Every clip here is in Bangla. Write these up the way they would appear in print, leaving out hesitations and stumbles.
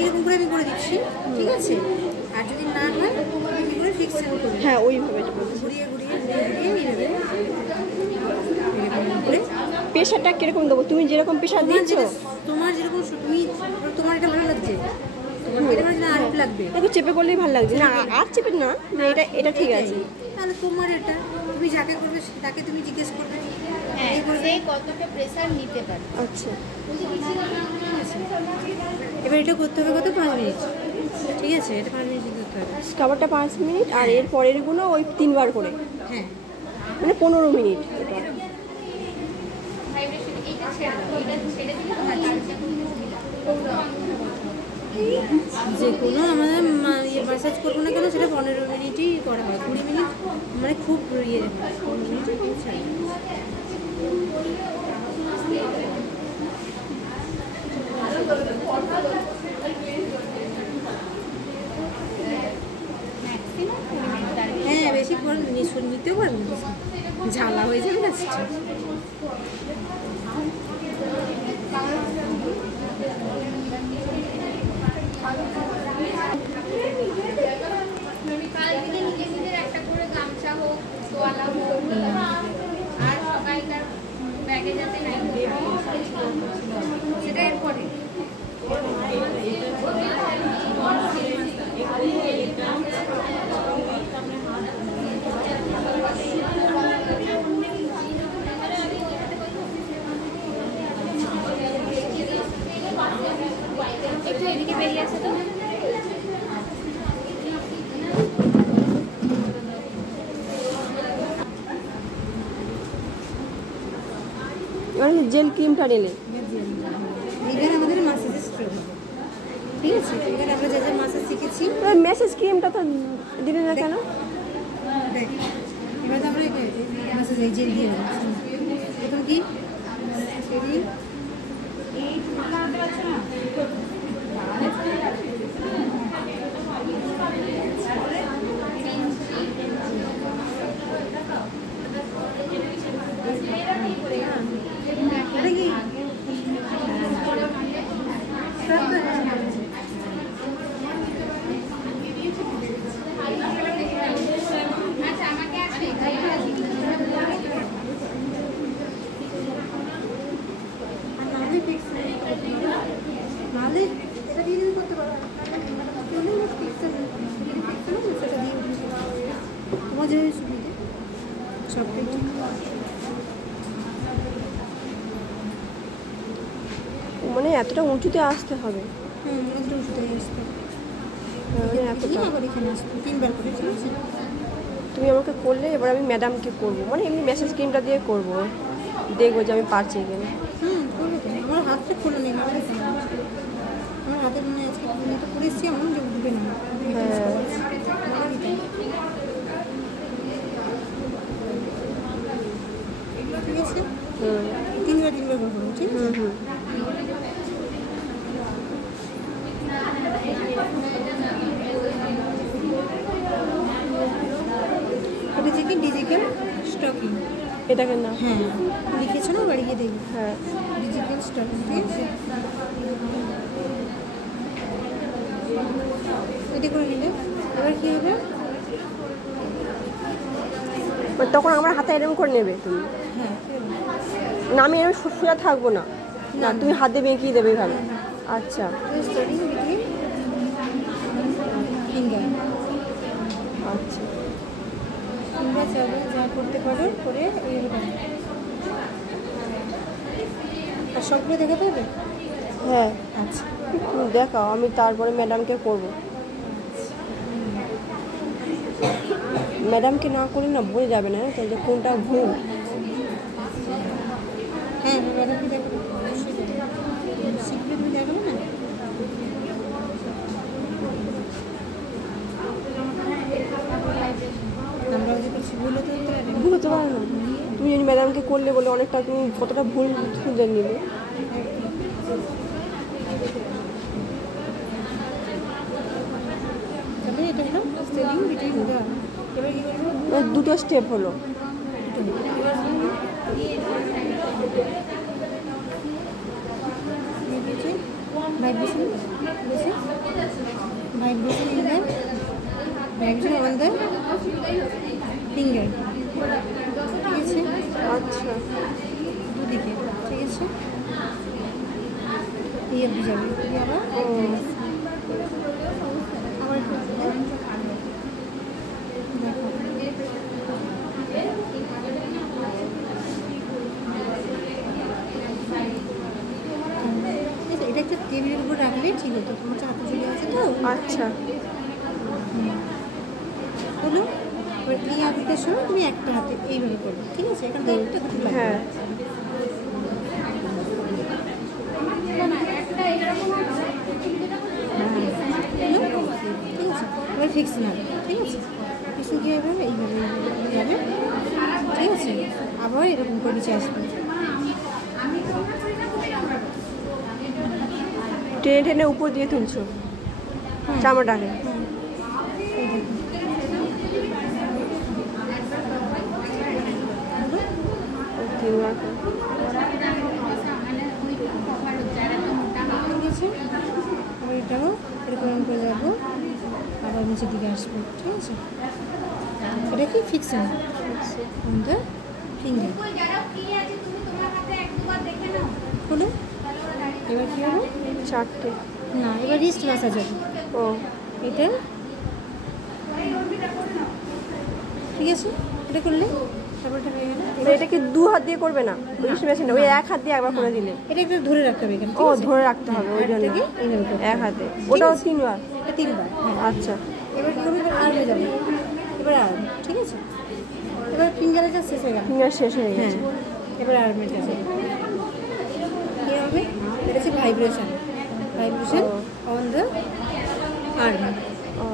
এরকম করে আমি করে দিচ্ছি, ঠিক আছে? আর যদি না হয় কি করে ফিক্সড করবে? হ্যাঁ ওইভাবে ঘুরিয়ে ঘুরিয়ে ঘুরিয়ে নিয়ে নেবে। প্রেশারটা কিরকম দেবো? তুমি যেরকম প্রেশার দিচ্ছ, তোমার যেরকম তুমি, তোমার এটা ভালো লাগছে, তোমার এটা ভালো না আর একটু লাগবে? একটু চেপে করলেই ভালো লাগছে না, আর চেপে না, এটা এটা ঠিক আছে। তাহলে তোমার এটা তুমি যাকে করবে তাকে তুমি জিজ্ঞেস করবে, হ্যাঁ সে কতটা প্রেসার নিতে পারে। আচ্ছা এবার এটা করতে হবে কত? 5 মিনিট, ঠিক আছে? এটা 5 মিনিট করতে হবে। স্কাবারটা 5 মিনিট, আর এর পরেরগুলো ওই 3 বার করে, হ্যাঁ মানে 15 মিনিট। যে কোনো আমাদের ম্যাসাজ করবো না কেন সেটা 15 মিনিটই করা হয়, 20 মিনিট মানে খুব ইয়ে 15 মিনিট ছাড়ে। হ্যাঁ বেশি করে নিতেও পারবো, ঝালা হয়ে যাবে গাছটা। একটা করে গামছা হোক, তোয়ালা হোক, আর সবাইকার ব্যাগে যাতে নাই সেটা এরপরে। একটু এদিকে বেরিয়ে আসে তো। জেল ক্রিমটা নিলে এখানে আমাদের মাসাজ স্ট্রোক হবে, ঠিক আছে? এখানে আমরা যা যা মাসাজ শিখেছি, মেসেজ ক্রিমটা তো দিলে না কেন? এবার তো আমরা মাসাজ এই জেল দিয়ে দেবো। এখন কি মানে এতটা উঁচুতে আসতে হবে? তুমি আমাকে করলে, এবার আমি ম্যাডামকে করবো, মানে এমনি মেসেজ ক্রিমটা দিয়ে করবো, দেখবো যে আমি পারছি কিনা। আমার হাতটা খুলে নেই, আমার হাতের মনে আজকে করে এসছি এমন যে উঠবে না। হ্যাঁ ঠিক আছে, 3বার করবো, ঠিক আছে? এটা যে কি ডিজিটাল স্টকিং, এটাকে না? হ্যাঁ লিখেছো না, বাড়ি গিয়ে দেখবো। হ্যাঁ ডিজিটাল স্টকিং, ঠিক আছে? এটা করে নিলে এবার কী হবে? তখন আমার হাতে এরকম করে নেবে তুমি? হ্যাঁ না আমি এরকম সোজা থাকবো না, না তুমি হাত দিয়ে বেঁকিয়ে দেবে এইভাবে? আচ্ছা স্টার্টিং বিটুইন ফিঙ্গার, আচ্ছা ফিঙ্গার যাবে যা করতে পারো করে এইভাবে। আর সবগুলো দেখাতে হবে? হ্যাঁ আচ্ছা তুমি দেখাও, আমি তারপরে ম্যাডামকে করবো। ম্যাডামকে না করলে না বোঝা যাবে না তো যে কোনটা ভুল। হ্যাঁ ম্যাডামকে দেখো, শিখবে, তুমি দেখো না। আমরাও যে করছি ভুল হতে ভুল হতে পারে না, তুমি যদি ম্যাডামকে করলে বলে অনেকটা তুমি কতটা ভুল খুঁজে নিবে। তবে এটা হলো স্টেলিং বিটুইন দা। এবার কি করবো? দুটো স্টেপ হলো। ভাইব্রেশন বেশি ভাইব্রেশন অন দ্য ফিঙ্গার, ঠিক আছে, আচ্ছা দুদিকে, ঠিক আছে। এই অবধি যাবে, তুমি আবার ও আবার একটু দেখো, এটা একটা টেবিলের উপর রাখলে ঠিক হতো, তোমার চাকু চলে আছে তো। আচ্ছা হলো, এবার এই আঁকড়িটার সময় তুমি একটা হাতে এইভাবে করবে, ঠিক আছে, এখান থেকে একটা দুটো লাগবে। হ্যাঁ হলো? ঠিক আছে, এবার ফিক্স না, ঠিক আছে, ফিক্স কী হবে, এইভাবে যাবে, ঠিক আছে, আবার এরকম করে নিচে আসবে। টেনে টেনে উপর দিয়ে তুলছো জামাটাকে। এই দেখুন, তিনবার করে। ঠিক আছে, আবার এটাও এরকম করে যাবো, আবার নিচের দিকে আসবো, ঠিক আছে। এটা কি ফিক্সন অন দ্য ফিঙ্গার, হলো। এবার কী হবে, চারটে। না এবার রিস্ট ম্যাসাজ হবে, ও এটা ঠিক আছে, এটা করলে তারপর এটা হয়ে গেল। এবার এটা কি দু হাত দিয়ে করবে না রিস্ট মেশিনে? ওই এক হাত দিয়ে একবার করে দিলে। এটা একটু ধরে রাখতে হবে এখানে, ও ঠিক আছে? ধরে রাখতে হবে ওই জন্য থেকে এইভাবে করতে এক হবে। হাতে। ঠিক ওটাও আছে? তিনবার। এটা তিনবার, হ্যাঁ। আচ্ছা এবার কী করবে, এবার আর্মে যাবে, এবার আর্ম, ঠিক আছে। এবার ফিঙ্গারে যা শেষ হয়ে গেল, ফিঙ্গার শেষ হয়ে হ্যাঁ, গেছে। এবার আর্মে যাবে। কী হবে, এটা হচ্ছে vibration, vibration on the arm. ও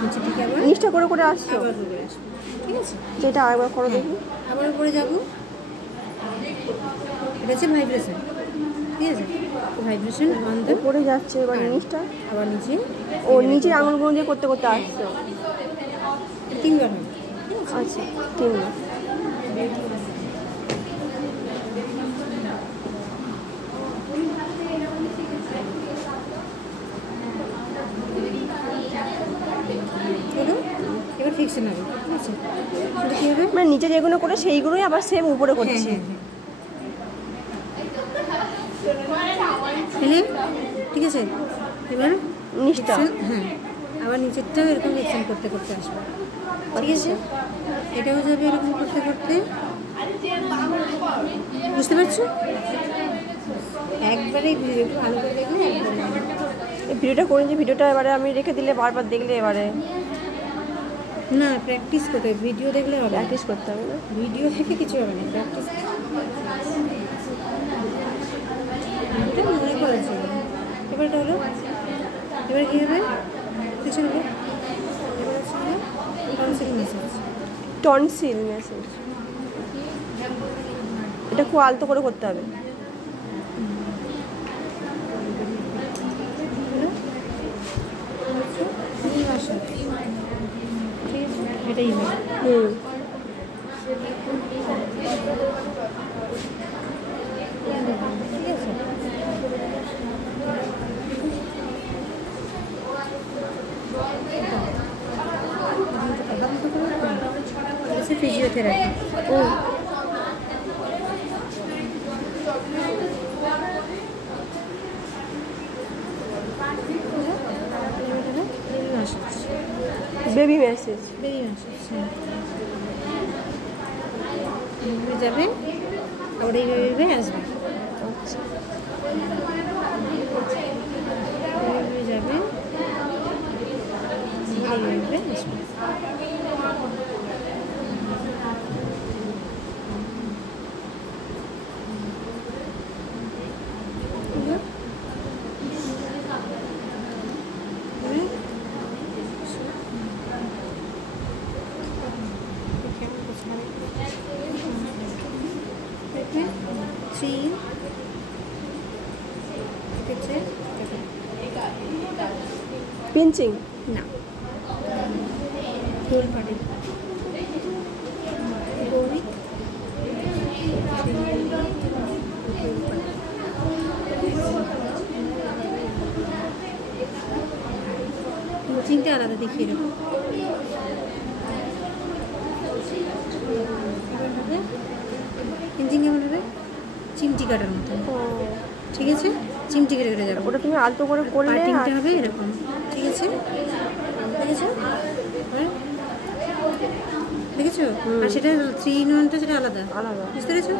নিচে দিকে আবার জিনিসটা করে করে আসছো, আবার উপরে আসবো, ঠিক আছে। যেটা একবার করো দেখি। আবার উপরে যাবো, এটা হচ্ছে ভাইব্রেশন, ঠিক আছে, ভাইব্রেশন অন দ্য, উপরে যাচ্ছে এবার জিনিসটা। আবার নিচে, ও নিচে আঙুলগুলো দিয়ে করতে করতে আসছো। তিনবার হবে, ঠিক আছে। আচ্ছা তিনবার। হলো, এবার ফিক্সন হবে, ঠিক আছে। সেটা কী হবে, মানে নিচে যেগুলো করে সেইগুলোই আবার সেম উপরে হ্যাঁ করছি। হ্যাঁ হ্যাঁ, ঠিক আছে। এবার নিচটা ফিক্সন, হ্যাঁ, আবার নিচেরটাও এরকম ফিক্সন করতে করতে আসবে, ঠিক আছে। এটাও যাবে এরকম করতে করতে, বুঝতে পারছো? একবারে একটু ভালো করে দেখলে একবারে এই ভিডিওটা করে যে ভিডিওটা এবারে আমি রেখে দিলে বারবার দেখলে এবারে না, প্র্যাকটিস করতে হবে, ভিডিও দেখলে হবে না। প্র্যাকটিস করতে হবে না। ভিডিও দেখে কিছু হবে না, প্র্যাকটিস এটা মনে করেছে। এবার এটা হলো, এবার কী হবে, কিছু হবে, এবার হচ্ছে টনসিল মেসেজ, টনসিল মেসেজ। এটা খুব আলতো করে করতে হবে। নির্বাসন, ঠিক আছে, এটাই হবে। হুম ঠিক আছে, ফিজিওথেরাপি। ও বেবি মেসেজ। বেবি মেসেজ, হ্যাঁ, এইভাবে যাবে, আবার এইভাবে আসবে, আচ্ছা এইভাবে যাবে, আবার এইভাবে আসবে। পিঞ্চিং। না, ফুল পাটি গৌরী, ফিনিশিংটা আলাদা দেখিয়ে দেবো। ফিনিশিং কেমন হবে? চিমটি কাটার মতো, ও, ঠিক আছে? চিমটি কেটে কেটে যাবে। ওটা তুমি আলতো করে করলে পার্টিংটা হবে এরকম, ঠিক আছে? দেখেছো? দেখেছো? আর সেটা 3 in 1টা সেটা আলাদা, আলাদা। বুঝতে পেরেছো?